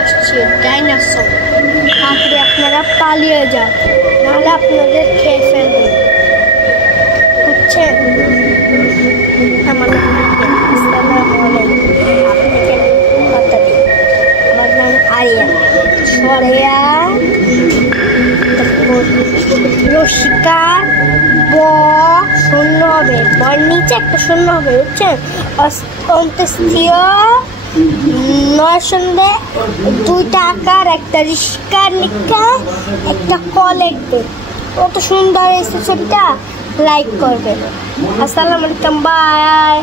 আসছে ডাইনোসর, তারপরে আপনারা পালিয়ে যান, নাহলে আপনাদের খেয়ে ফেলবে, বুঝছেন? আমার আপনাকে কথা দিই, আমার নাম আরিয়া সরেয়া, রসিকা ব শূন্য হবে, বর নিচে একটা শূন্য হবে, বুঝছেন? অন্ত্যেষ্টিয় 9 সন্ধে 2টা আকার, একটা রিস্কার নিকা, একটা ক লিখবে। কত সুন্দর এসেছে ছবিটা, লাইক করবে। আসসালামু আলাইকুম, বাই।